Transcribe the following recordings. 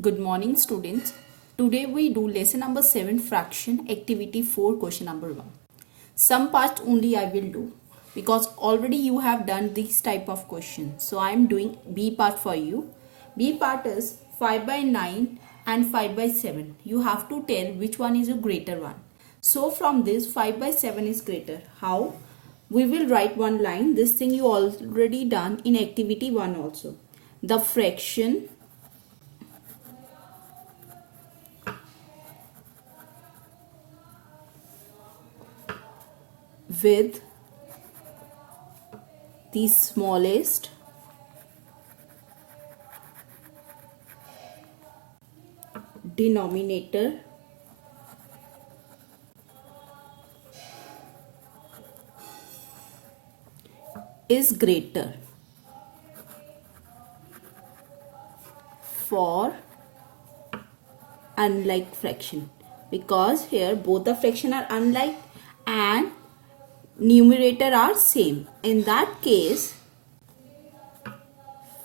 Good morning, students. Today we do lesson number 7 fraction activity 4 question number 1. Some parts only I will do because already you have done this type of question. So I am doing B part for you. B part is 5 by 9 and 5 by 7. You have to tell which one is a greater one. So from this 5 by 7 is greater. How? We will write one line. This thing you already done in activity 1 also. The fraction with the smallest denominator is greater for unlike fraction, because here both the fraction are unlike and numerator are same. In that case,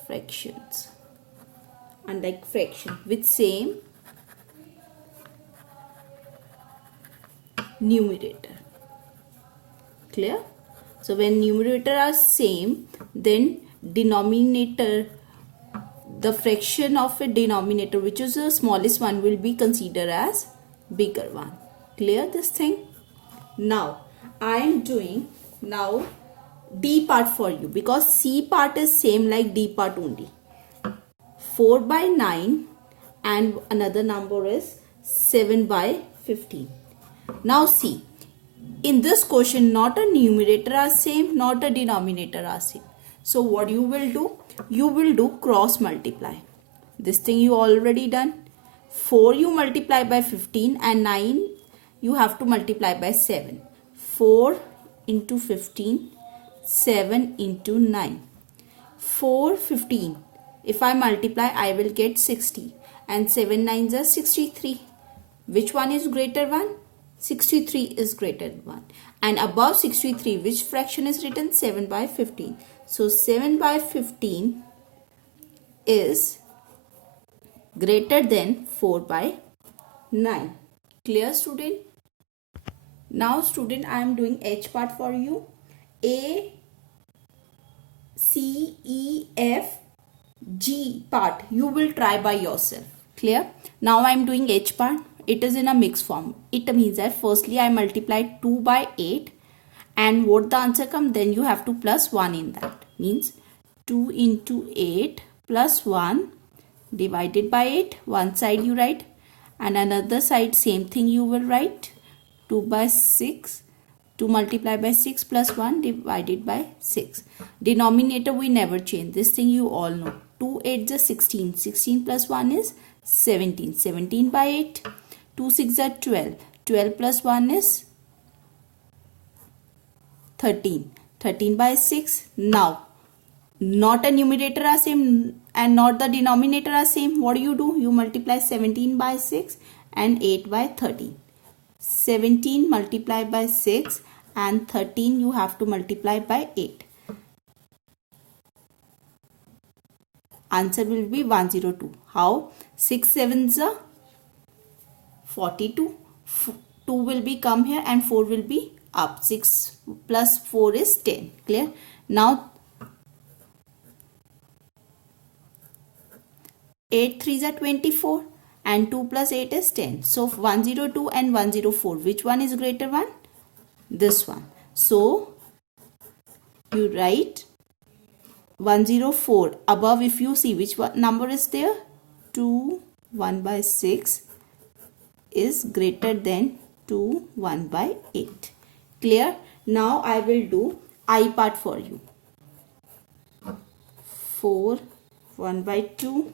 fractions unlike fraction with same numerator. Clear? So when numerator are same, then denominator, the fraction of a denominator which is the smallest one will be considered as bigger one. Clear this thing? Now I am doing now D part for you because C part is same like D part only. 4 by 9 and another number is 7 by 15. Now see, in this question not a numerator are same, not a denominator are same. So what you will do? You will do cross multiply. This thing you already done. 4 you multiply by 15 and 9 you have to multiply by 7. 4 into 15, 7 into 9. 4, 15. If I multiply, I will get 60. And 7 9s are 63. Which one is greater one? 63 is greater one. And above 63, which fraction is written? 7 by 15. So 7 by 15 is greater than 4 by 9. Clear, student? Now student, I am doing H part for you. A, C, E, F, G part you will try by yourself. Clear? Now I am doing H part. It is in a mixed form. It means that firstly I multiplied 2 by 8 and what the answer come, then you have to plus 1 in that. Means 2 into 8 plus 1 divided by 8. One side you write and another side same thing you will write. 2 by 6. 2 multiplied by 6 plus 1 divided by 6. Denominator we never change. This thing you all know. 2 8 is 16. 16 plus 1 is 17. 17 by 8. 2 6 are 12. 12 plus 1 is 13. 13 by 6. Now, not a numerator are same and not the denominator are same. What do? You multiply 17 by 6 and 8 by 13. 17 multiplied by 6 and 13 you have to multiply by 8. Answer will be 102. How? 6 7s are 42. 2 will be come here and 4 will be up. 6 plus 4 is 10. Clear? Now 8 3s are 24 and 2 plus 8 is 10. So 102 and 104. Which one is greater one? This one. So you write 104. Above if you see which one number is there? 2 1 by 6 is greater than 2 1 by 8. Clear? Now I will do I part for you. 4 1 by 2.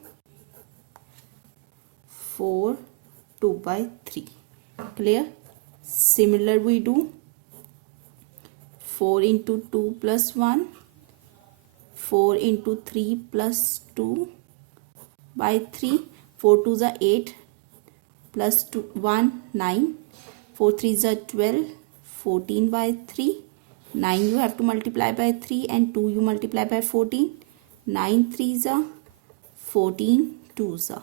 4 2 by 3. Clear? Similar we do 4 into 2 plus 1. 4 into 3 plus 2 by 3. 4 2s are 8 plus 2 1 9. 4 3s are 12. 14 by 3. 9 you have to multiply by 3 and 2 you multiply by 14. 9 3s are 14 2s are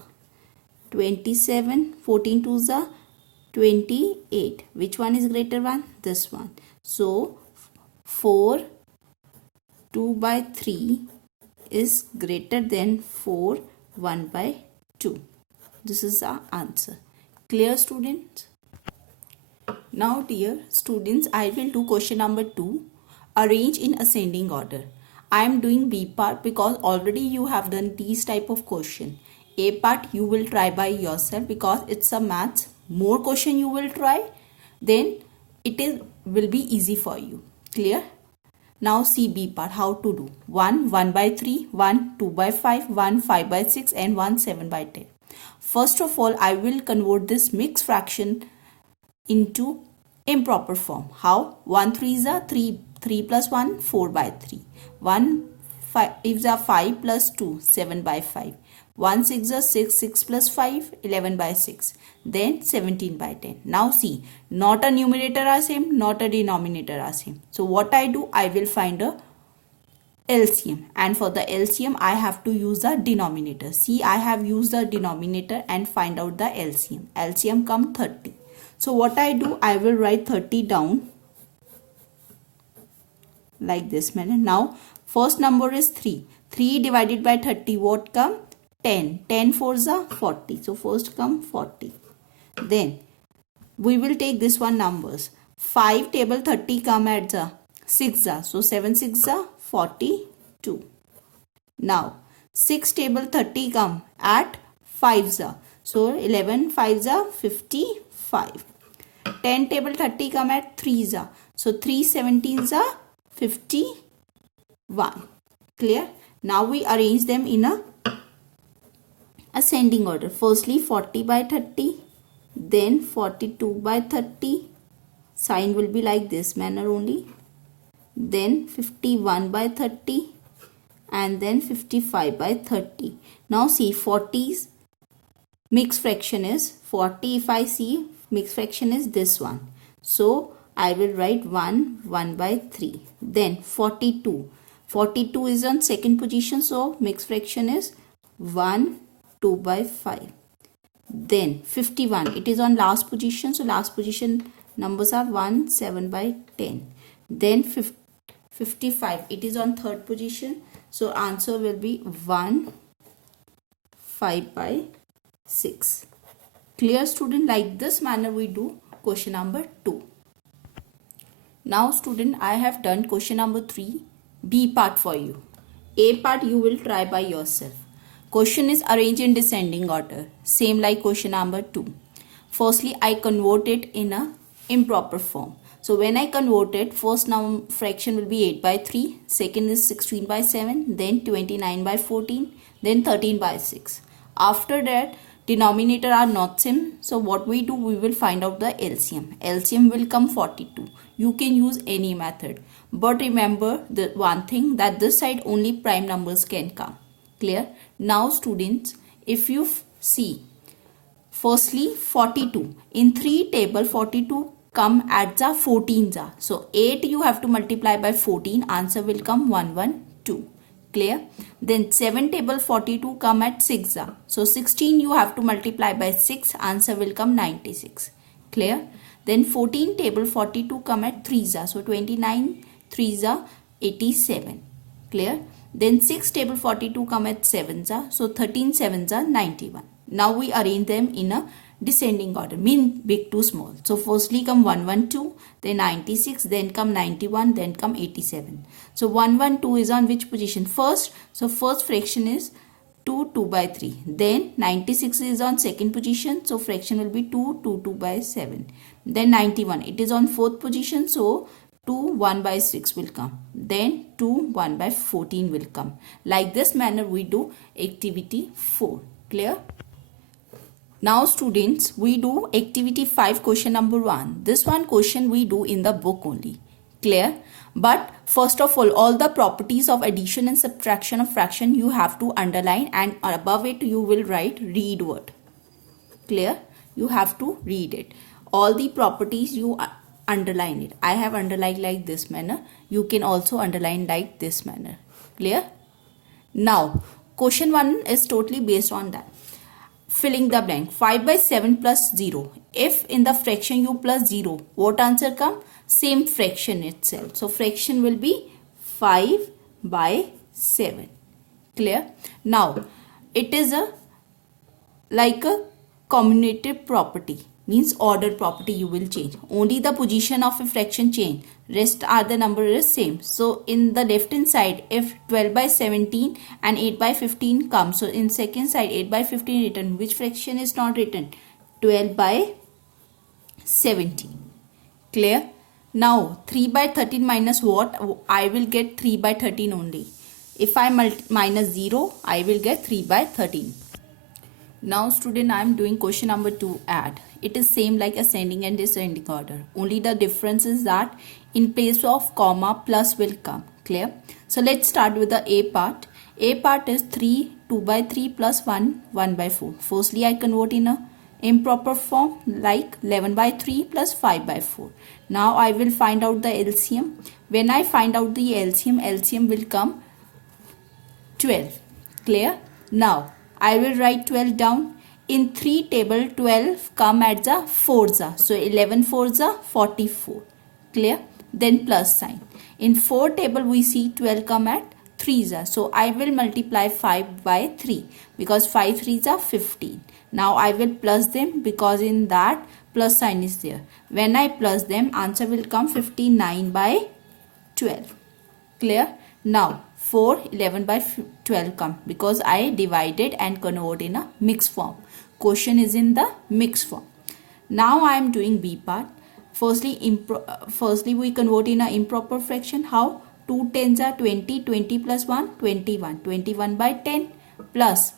27. 14 twos are 28. Which one is greater one? This one. So 4 2 by 3 is greater than 4 1 by 2. This is our answer. Clear, students? Now dear students, I will do question number 2. Arrange in ascending order. I am doing B part because already you have done these type of question. A part you will try by yourself because it's a maths. More question you will try, then will be easy for you. Clear? Now see B part, how to do. 1 1 by 3, 1 2 by 5, 1 5 by 6 and 1 7 by 10. First of all, I will convert this mixed fraction into improper form. How? 1 3 is a 3, 3 plus 1 4 by 3. 1 5 is a 5 plus 2 7 by 5. 1 6 is a 6, 6 plus 5 11 by 6. Then 17 by 10. Now see, not a numerator are same, not a denominator are same. So what I do, I will find a LCM, and for the LCM I have to use the denominator. See, I have used the denominator and find out the LCM. LCM come 30. So what I do, I will write 30 down like this manner. Now first number is 3. 3 divided by 30, what come? 10. 10 fours are 40. So first come 40. Then we will take this one numbers. 5 table 30 come at the 6. So 7 6 are 42. Now 6 table 30 come at 5. So 11 5 are 55. 10 table 30 come at 3. So 3 17 are 51. Clear? Now we arrange them in a ascending order. Firstly 40 by 30. Then 42 by 30. Sign will be like this manner only. Then 51 by 30. And then 55 by 30. Now see, 40's mixed fraction is 40. If I see mixed fraction is this one. So I will write 1 by 3. Then 42. 42 is on second position. So mixed fraction is 1 2 by 5. Then 51, it is on last position. So last position numbers are 1 7 by 10. Then 55, it is on third position. So answer will be 1 5 by 6. Clear, student? Like this manner we do question number 2. Now student, I have done question number 3, B part for you. A part you will try by yourself. Question is arranged in descending order, same like question number 2. Firstly, I convert it in a improper form. So when I convert it, first now fraction will be 8 by 3, second is 16 by 7, then 29 by 14, then 13 by 6. After that, denominator are not same. So what we do, we will find out the LCM. LCM will come 42. You can use any method. But remember the one thing, that this side only prime numbers can come. Clear? Now students, if you see, firstly 42. In 3 table, 42 come at the 14. So 8 you have to multiply by 14. Answer will come 112. Clear? Then 7 table 42 come at 6. So 16 you have to multiply by 6. Answer will come 96. Clear? Then 14 table 42 come at 3. So 29 3 87. Clear? Then 6 table 42 come at 7. So 13 7 91. Now we arrange them in a descending order, mean big to small. So firstly come 112, then 96, then come 91, then come 87. So 112 is on which position? First. So first fraction is 2 2 by 3. Then 96 is on second position. So fraction will be 2 2 by 7. Then 91, it is on fourth position. So 2 1 by 6 will come. Then 2 1 by 14 will come. Like this manner we do activity 4. Clear? Now students, we do activity 5 question number 1. This one question we do in the book only. Clear? But first of all the properties of addition and subtraction of fraction you have to underline, and above it you will write read word. Clear? You have to read it. All the properties you underline it. I have underlined like this manner. You can also underline like this manner. Clear? Now question 1 is totally based on that. filling the blank. 5 by 7 plus 0. If in the fraction you plus 0, what answer come? Same fraction itself. So fraction will be 5 by 7. Clear? Now, it is like a commutative property, means order property you will change. Only the position of a fraction change. Rest are the number is same. So in the left hand side, if 12 by 17 and 8 by 15 come, so in second side 8 by 15 written, which fraction is not written? 12 by 17. Clear? Now 3 by 13 minus what? I will get 3 by 13 only. If I minus 0, I will get 3 by 13. Now student, I am doing question number 2, add. It is same like ascending and descending order. Only the difference is that in place of comma plus will come. Clear? So let's start with the A part. A part is 3, 2 by 3 plus 1, 1 by 4. Firstly, I convert in a improper form like 11 by 3 plus 5 by 4. Now I will find out the LCM. When I find out the LCM will come 12. Clear? Now I will write 12 down. In 3 table 12 come at the 4s. So 11 4s 44. Clear? Then plus sign. In 4 table we see 12 come at 3s. So I will multiply 5 by 3 because 5 3s are 15. Now I will plus them because in that plus sign is there. When I plus them, answer will come 59 by 12. Clear? Now 4, 11 by 12 come because I divided and convert in a mixed form. Question is in the mixed form. Now I am doing B part. Firstly we convert in a improper fraction. How? 2 tens are 20, 20 plus 1, 21. 21 by 10 plus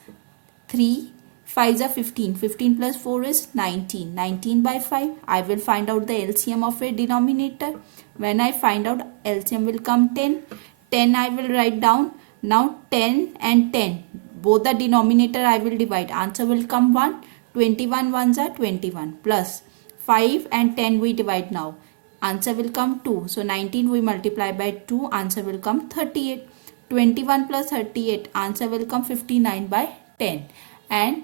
3 5s are 15. 15 plus 4 is 19. 19 by 5. I will find out the LCM of a denominator. When I find out, LCM will come 10. 10 I will write down. Now 10 and 10. Both the denominator I will divide. Answer will come 1. 21 ones are 21. Plus 5 and 10 we divide now. Answer will come 2. So 19 we multiply by 2. Answer will come 38. 21 plus 38. Answer will come 59 by 10. And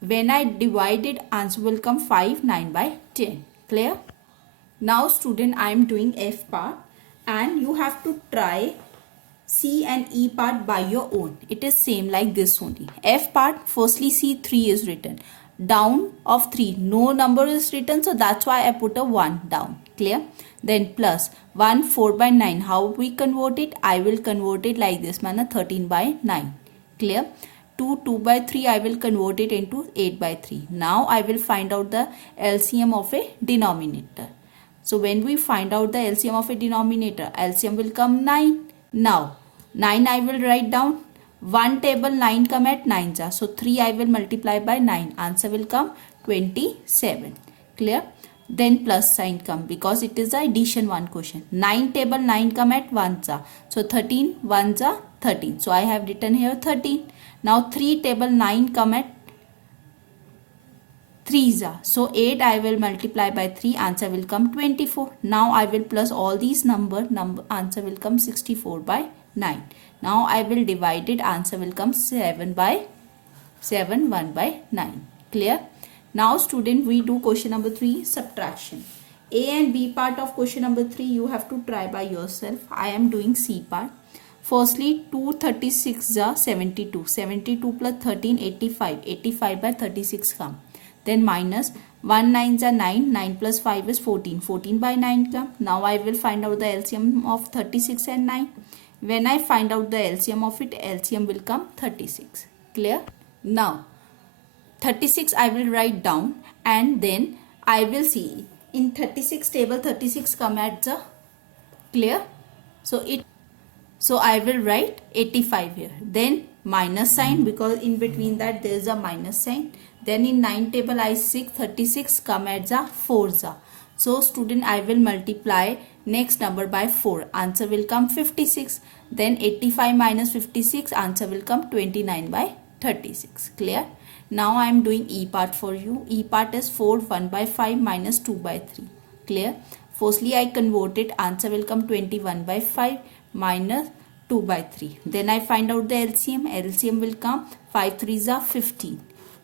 when I divide it, answer will come 5, 9 by 10. Clear? Now student, I am doing F part and you have to try C and E part by your own. It is same like this only. F part, firstly see 3 is written. Down of 3, no number is written, so that's why I put a 1 down. Clear? Then plus 1, 4 by 9. How we convert it? I will convert it like this manner, 13 by 9. Clear? 2 by 3 I will convert it into 8 by 3. Now I will find out the LCM of a denominator. So when we find out the LCM of a denominator, LCM will come 9. Now 9 I will write down. 1 table 9 come at 9s. So 3 I will multiply by 9. Answer will come 27. Clear? Then plus sign come because it is a addition 1 question. 9 table 9 come at 1s. So 13 1s are 13. So I have written here 13. Now 3 table 9 come at 3s. So 8 I will multiply by 3. Answer will come 24. Now I will plus all these number. Answer will come 64 by 9. Now I will divide it. Answer will come 7 by 7, 1 by 9. Clear? Now student, we do question number 3, subtraction. A and B part of question number 3 you have to try by yourself. I am doing C part. Firstly 2 36 are 72. 72 plus 13 85. 85 by 36 come. Then minus 1 9s are 9. 9 plus 5 is 14. 14 by 9 come. Now I will find out the LCM of 36 and 9. When I find out the LCM of it, LCM will come 36. Clear? Now 36 I will write down and then I will see in 36 table 36 come at the clear. So I will write 85 here. Then minus sign because in between that there is a minus sign. Then in 9 table I see 36 come at the 4s. So student, I will multiply next number by 4. Answer will come 56. Then 85 minus 56. Answer will come 29 by 36. Clear? Now I am doing E part for you. E part is 4 1 by 5 minus 2 by 3. Clear? Firstly I convert it. Answer will come 21 by 5 minus 2 by 3. Then I find out the LCM. LCM will come 5 3s are 15.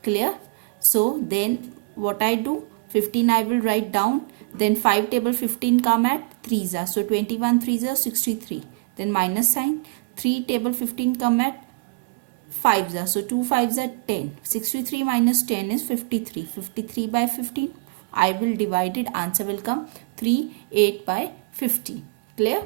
Clear? So then what I do, 15 I will write down, then 5 table 15 come at 3s are, so 21 3s are 63, then minus sign, 3 table 15 come at 5s are, so 2 5s are 10, 63 minus 10 is 53, 53 by 15 I will divide it, answer will come 3 8 by 50. Clear?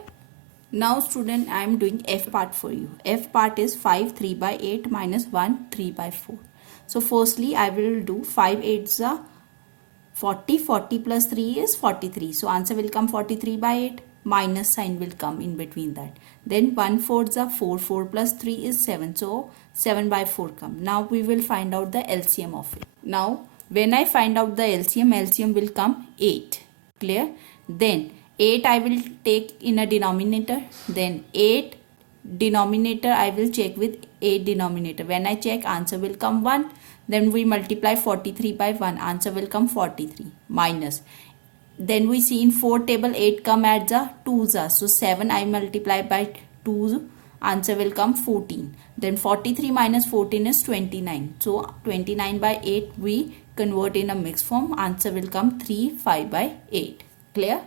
Now student, I am doing F part for you. F part is 5 3 by 8 minus 1 3 by 4. So firstly I will do 5 8s are 40, 40 plus 3 is 43. So answer will come 43 by 8. Minus sign will come in between that. Then 1 4s are 4, 4 plus 3 is 7. So 7 by 4 come. Now we will find out the LCM of it. Now when I find out the LCM will come 8. Clear? Then 8 I will take in a denominator. Then 8 denominator I will check with 8 denominator. When I check, answer will come 1. Then we multiply 43 by 1. Answer will come 43. Minus. Then we see in 4 table 8 come at the 2s. So 7 I multiply by 2. Answer will come 14. Then 43 minus 14 is 29. So 29 by 8 we convert in a mixed form. Answer will come 3 5 by 8. Clear?